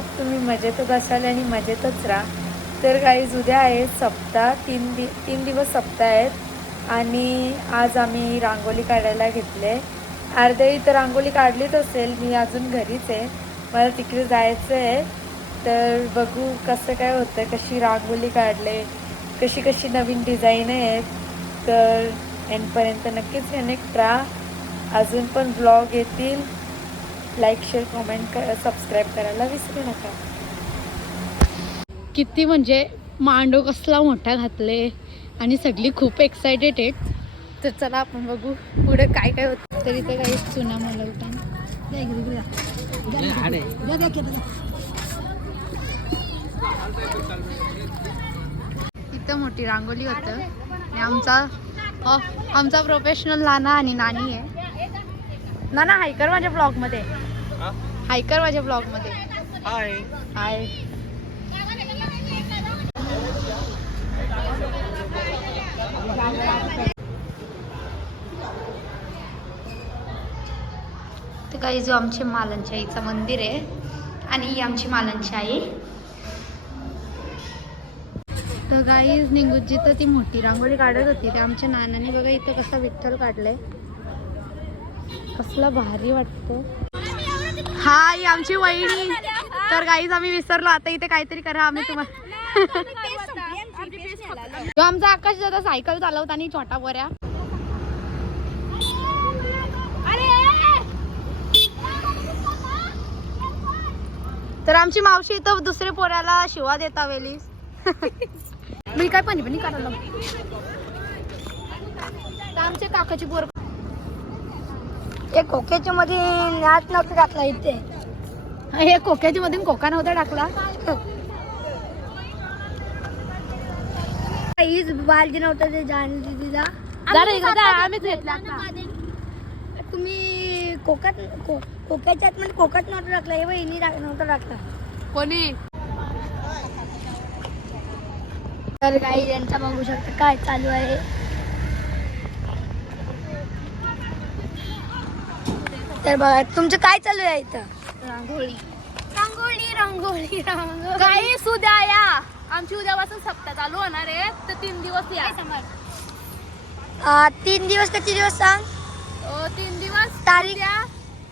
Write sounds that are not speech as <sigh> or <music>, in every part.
Hope तुम्ही मजेतच असाल आणि मजेतच राहा. तर गाईज उद्या आहे सप्ताह तीन दि तीन दिवस सप्ताह आहेत आणि आज आम्ही रांगोळी काढायला घेतले. अर्धे तर रांगोळी काढलीच असेल मी अजून घरीच आहे. मला तिकडे जायचं आहे. तर बघू कसं काय होतं कशी रांगोळी काढले कशी कशी नवीन डिझाईन आहेत. तर एंडपर्यंत नक्कीच कनेक्ट राहा. अजून पण ब्लॉग येतील. लाईक शेअर कमेंट कर सबस्क्राईब करायला विसरू नका. किती म्हणजे मांडो कसला मोठा घातले आणि सगळी खूप एक्सायटेड आहेत. तर चला आपण बघू पुढे काय काय होतं. तर इथे काही चुना इथं मोठी रांगोळी होतं. आणि आमचा आमचा प्रोफेशनल नाना आणि नानी आहे. नाना हायकर माझ्या ब्लॉगमध्ये. हायकर माझ्या ब्लॉगमध्ये. हाय. तर काही जो आमचे मालांच्या आईचं मंदिर आहे आणि ही आमची मालांची आई. तर गाई निंगुजी तर ती मोठी रांगोळी काढत होती. त्या आमच्या नानाने बघा इथं कसा विठ्ठल काढलाय. कसला भारी वाटतो. हा ही आमची वहिनी तर गाईज आम्ही विसरलो. आता इथे काहीतरी करा. आम्ही तुम्हाला <laughs> आमचा आकाश दादा सायकल चालवता आणि छोटा बऱ्या तर आमची मावशी इथं दुसरे पोऱ्याला शिवा देता वेलीस मी काय पाणी पाणी करायला आमच्या काकाची पोर ते खोक्याच्या मध्ये नाच नव्हतं टाकला इथे. हे कोक्याच्या मधून कोका नव्हता टाकला? हीच बालजी नव्हतं ते जाण दिदीला. आम्हीच घेतला तुम्ही कोकात को- कोक्याच्या आतमध्ये कोकात नव्हतं टाकला हे बहिणी नव्हतं टाकला. कोणी? तर काही यांचा बघू शकता काय चालू आहे. तर बघा तुमचं काय चालू आहे इथं? रांगोळी. रांगोळी रांगोळी रांगोळी. काही उद्या या. आमची उद्यापासून सप्ताह चालू होणार आहे तर तीन दिवस या. तीन दिवस किती दिवस सांग? अ, तीन दिवस तारीख? उद्या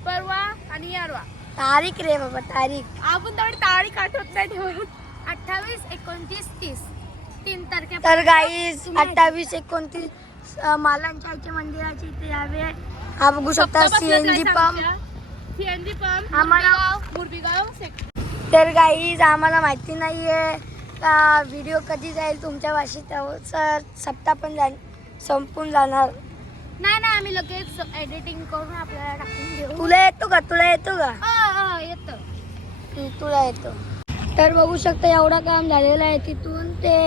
परवा आणि यारवा. तारीख रे बाबा तारीख. आपण तेवढी तारीख आठवत नाही ठेवत अठ्ठावीस एकोणतीस तीस. तीन तारखे तर गाईज अठ्ठावीस एकोणतीस अ, मालांच्या आईच्या मंदिराची इथे यावे. हा बघू शकता सीएनजी पंप। सीएनजी पंप आम्हाला- मुरबीगाव सेक्टर तर गाईज आम्हाला माहिती नाही आहे का व्हिडिओ कधी जाईल तुमच्या भाषेत? सर सप्ताह पण जा संपून जाणार. नाही नाही आम्ही लगेच एडिटिंग करून आपल्याला टाकून देऊ. तुला येतो का? तुला येतो का? येतं. तुला येतो. तर बघू शकता एवढा काम झालेलं आहे तिथून ते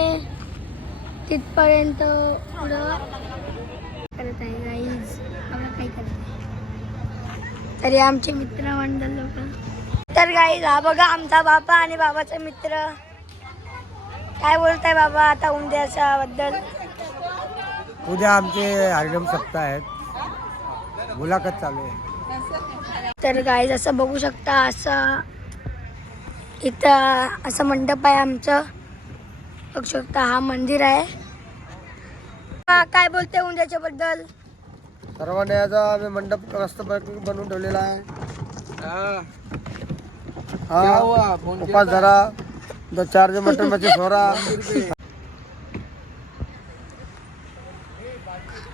तिथपर्यंत पुढं करत आहे गाईज बघा काय करत आहे. तरी आमचे मित्रमंडळ लोक. तर गाईज हा बघा आमचा बाबा आणि बाबाचा मित्र. काय बोलताय बाबा आता उद्याच्या बद्दल उद्या आमचे कार्यक्रम सप्ताह आहेत. मुलाखत चालू आहे. तर गाईज असं बघू शकता असं इथं असं मंडप आहे आमचं. बघू शकता हा मंदिर आहे. काय बोलते उद्याच्या बद्दल सर्वांनी याचा आम्ही मंडप मस्त बनवून ठेवलेला आहे. हा उपास धरा. द चार मटनमध्ये सोरा.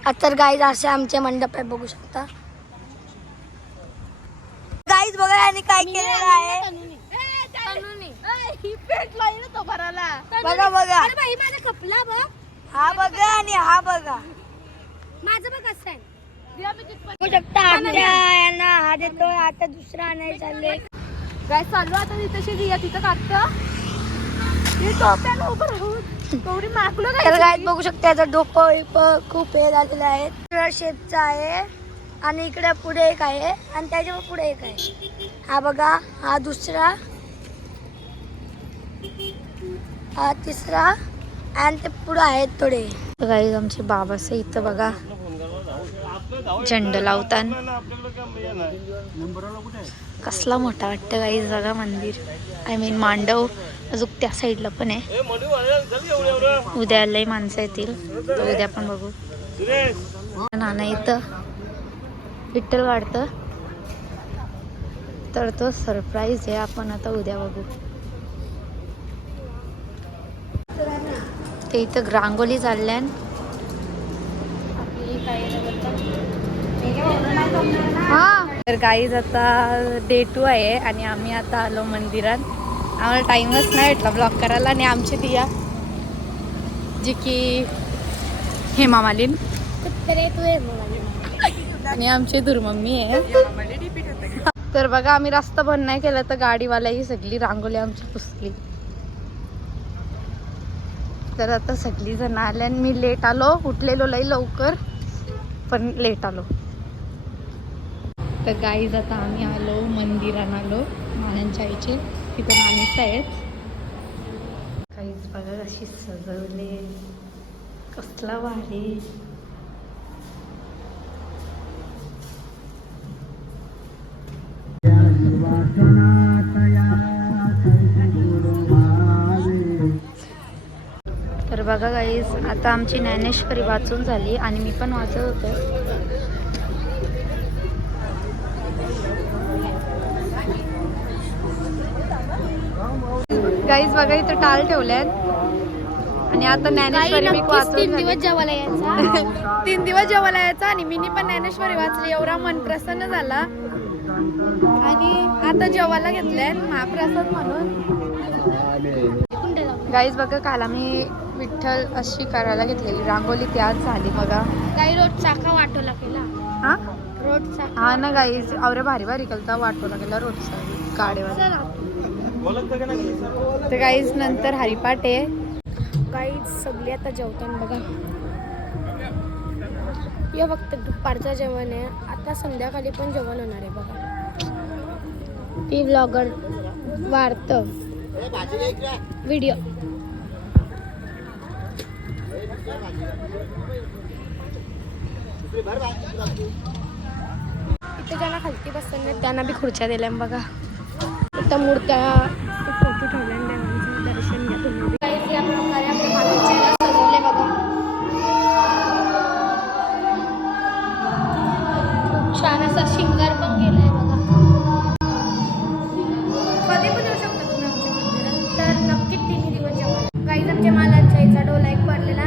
आता तर गाईज असे आमचे मंडप आहे बघू शकता. गाईज बघा यांनी काय केलेलं आहे. बघा बघा. हा बघा आणि हा बघा. माझं बघ कसं आहे. बघू शकता. आमच्या यांना हा देतोय. आता दुसरा आणायला चालले. काय चालू आता तिथं शिरिया तिथं काढतं? ती टोप्यानं उभं राहून. तेवढी माकलं काय तर गाईज बघू शकता याचा डोकं बिकं खूप हे झालेलं आहे. शेपचा आहे. आणि इकडे पुढे एक आहे. आणि त्याच्या पुढे एक आहे. हा बघा हा दुसरा. हा तिसरा. आणि ते पुढे आहेत थोडे. गाईज आमचे बाबाचं इथं बघा. झेंड लावतात कसला मोठा वाटतं काही जगा मंदिर. आय मीन मांडव अजून त्या साईडला पण आहे. उद्या लय माणसं येतील तर उद्या पण बघू. नाना इथं विठ्ठल वाढतं. तर तो सरप्राईज आहे आपण आता उद्या बघू. ते इथं रांगोली चालल्यान तर गाईज आता डे टू आहे आणि आम्ही आता आलो मंदिरात. आम्हाला टाईमच नाही भेटला ब्लॉग करायला आणि आमची दिया जी की हेमा मालिन. आणि आमची दुर्मम्मी आहे. तर बघा आम्ही रस्ता बंद नाही केला तर गाडीवाला ही सगळी रांगोली आमची पुसली. तर आता सगळी जण आले आणि मी लेट आलो. उठलेलो लई लवकर पण लेट आलो. तर गाईज आता आम्ही आलो मंदिरात आलो नाण्यांच्या आईचे तिथं नाणीच आहेत. काहीच बघा कशी सजवले. कसला भारी. तर बघा गाईज आता आमची ज्ञानेश्वरी वाचून झाली आणि मी पण वाचत होतो. गाईज बघा इथं टाल ठेवल्यात. आणि आता ज्ञानेश्वरी मी तीन. दिवस जेवायला यायचा. <laughs> तीन दिवस जेवायला यायचा आणि मी पण ज्ञानेश्वरी वाचली. एवढा मन प्रसन्न झाला. आणि आता जेवायला घेतलंय महाप्रसाद म्हणून. गाईज बघा काल आम्ही विठ्ठल अशी करायला घेतलेली. रांगोली त्याच झाली बघा. काही रोड चाका वाटोला केला. हा? चाका. हा ना गाईज आवरे भारी भारी केलता वाटोला गेला रोजचा. गाडीवर. तर गाईज नंतर हरिपाठ आहे. काही सगळी आता जेवताना बघा. हे फक्त दुपारचं जेवण आहे. आता संध्याकाळी पण जेवण होणार आहे बघा. ती ब्लॉगर वार्त व्हिडिओ इथे ज्यांना खालती बसतात त्यांना बी खुर्च्या दिल्या बघा. आता मूर्त्या. फोटो देवांचं दर्शन घ्या तुम्ही काही या प्रकारे आपल्या माताजीला सजवले बघा खूप छान असा शिंगार पण केलाय बघा. कधी पण येऊ शकता तुम्ही आमच्या मंदिरात. तर नक्कीच तिन्ही दिवस काही आमच्या मालांच्या डोला एक पडलेला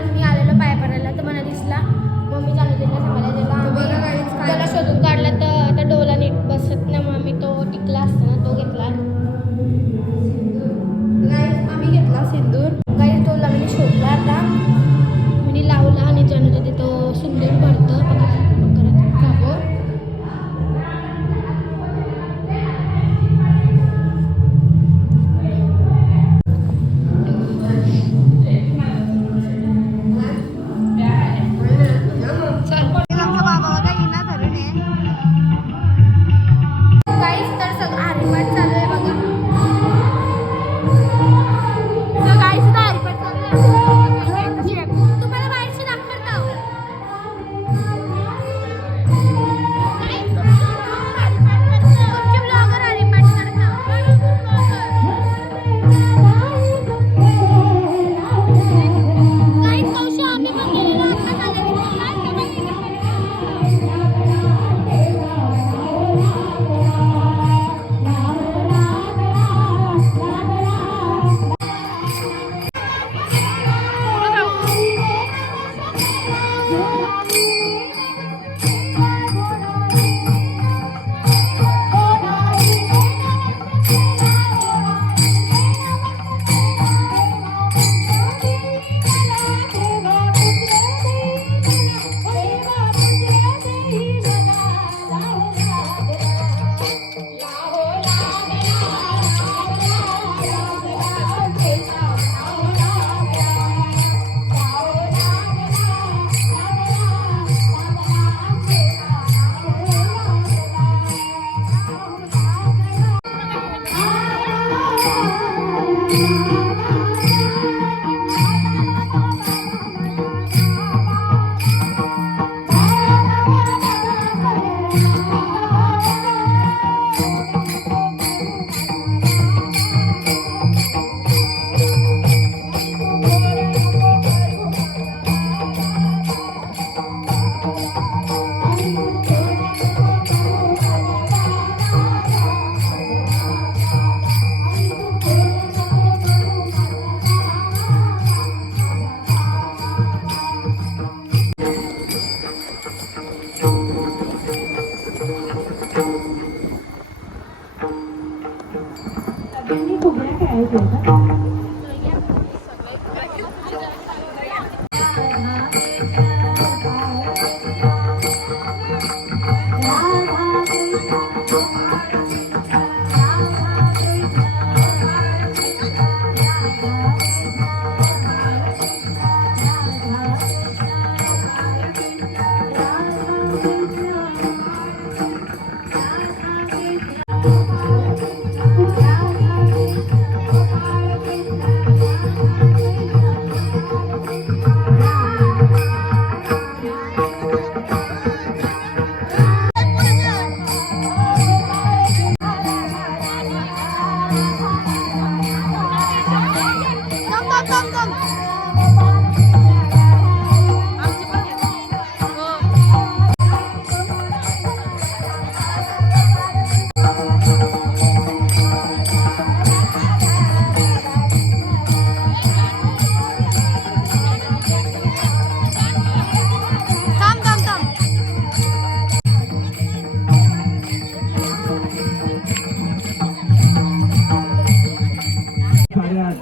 Música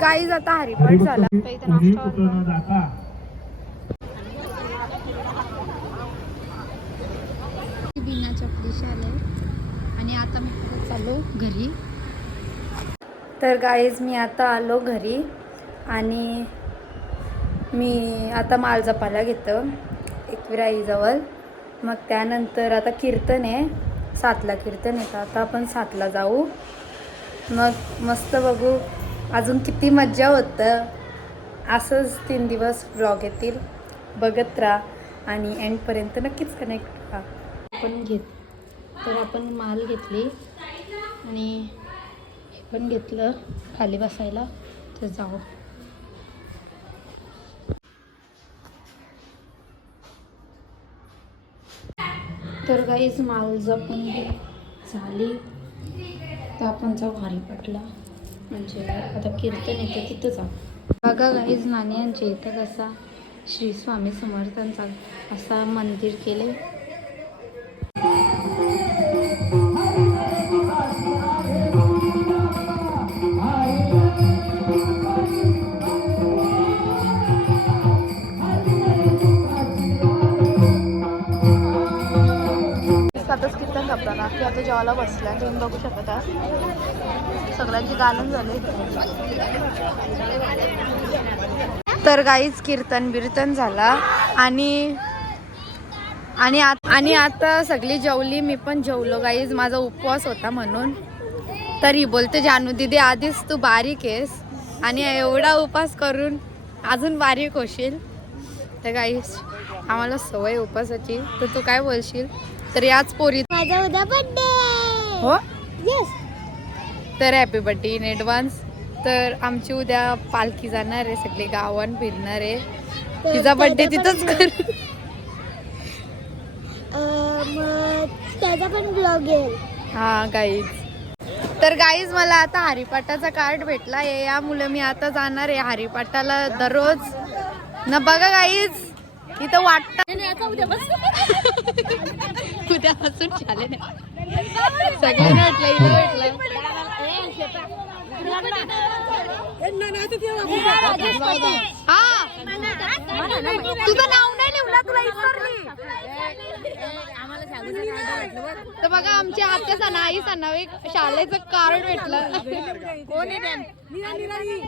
गाईज आता हरिपाठ झाला. बिना चपलीशी आले आणि आता मी परत चाललो घरी. तर गाईज मी आता आलो घरी. आणि मी आता माल जपायला घेतं. एकविराईजवळ मग त्यानंतर आता कीर्तन आहे. सातला कीर्तन येतं आता आपण सातला जाऊ. मग मस्त बघू. अजून किती मज्जा होतं? असंच तीन दिवस ब्लॉग येतील. बघत राहा आणि एंडपर्यंत नक्कीच कनेक्ट राहा आपण घेत तर आपण माल घेतली आणि हे पण घेतलं खाली बसायला तर जाऊ. तर काहीच माल जपून घे. झाली. तर आपण जाऊ पटला. म्हणजे आता कीर्तन येतं तिथंच बघा काहीच नाणी यांच्या इथं कसा श्री स्वामी समर्थांचा असा मंदिर केले आता जेवायला बसल्या तुम्ही बघू शकता सगळ्यांची गाणं झाले. तर गाईच कीर्तन बिर्तन झाला. आणि आणि आत आणि आता सगळी जेवली मी पण जेवलो गाईज माझा उपवास होता म्हणून. तर ही बोलते जानू दिदी आधीच तू बारीक आहेस. आणि एवढा उपवास करून अजून बारीक होशील. तर गाईज आम्हाला सवय उपवासाची. तर तू काय बोलशील? तर याच पोरी माझा उद्या बर्थडे हो? येस तर हॅपी बर्थडे इन ॲडव्हान्स तर आमची उद्या पालखी जाणार आहे सगळे गावान फिरणार आहे. तिचा बर्थडे तिथंच कर. त्याचा पण ब्लॉग येईल. हा गाईज तर गाईज मला आता हरिपाठाचा कार्ड भेटला आहे. या मुलं मी आता जाणार आहे हरिपाठाला दररोज. न बघा गाईज इथं वाटत <laughs> उद्यापासून झाले नाही. सगळ्यांना वाटलं इथं भेटलं हा. तुझं नाव नाही लिहिलं तुला विसरली तर बघा आमच्या आत्या नाही सणा एक शाळेचं कार्ड भेटलं.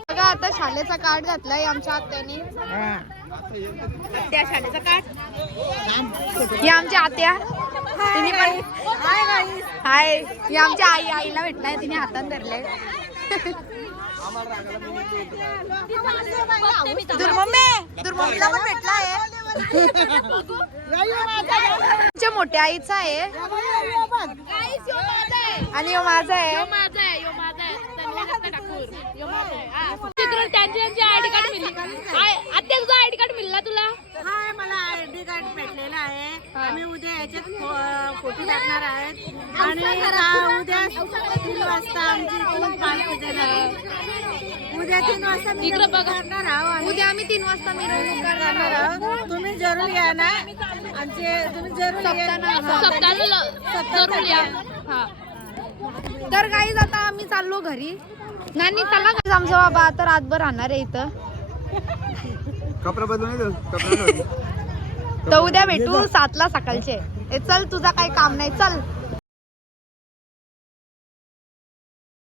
बघा आता शाळेचा कार्ड घातलाय आमच्या आत्याने. त्या शाळेचा कार्ड आमच्या आत्या. तिने पण हाय ही आमच्या आई आईला भेटलाय तिने हातात धरले दुर्मम्मी दुर्मम्मीला पण भेटला आहे आमच्या मोठ्या आईचा आहे. आणि माझा आहे. हाय मला आयडी कार्ड भेटलेला आहे. आम्ही उद्या याच्यात फो- फोटो टाकणार आहेत. आणि आ- उद्या तीन वाजता आमची इथून पालखी आहे. उद्या तीन वाजता मी करणार आहोत आम्ही उद्या आम्ही तीन वाजता मिरवणूक करणार आहोत. तुम्ही जरूर या ना. आमचे तुम्ही जरूर तर काही आता आम्ही चाललो घरी. नानी चला guys, आमचा बाबा आता रातभर राहणार आहे इथं. कपडा बदलून तर उद्या भेटू सातला सकाळचे. ए चल तुझा काही काम नाही. चल.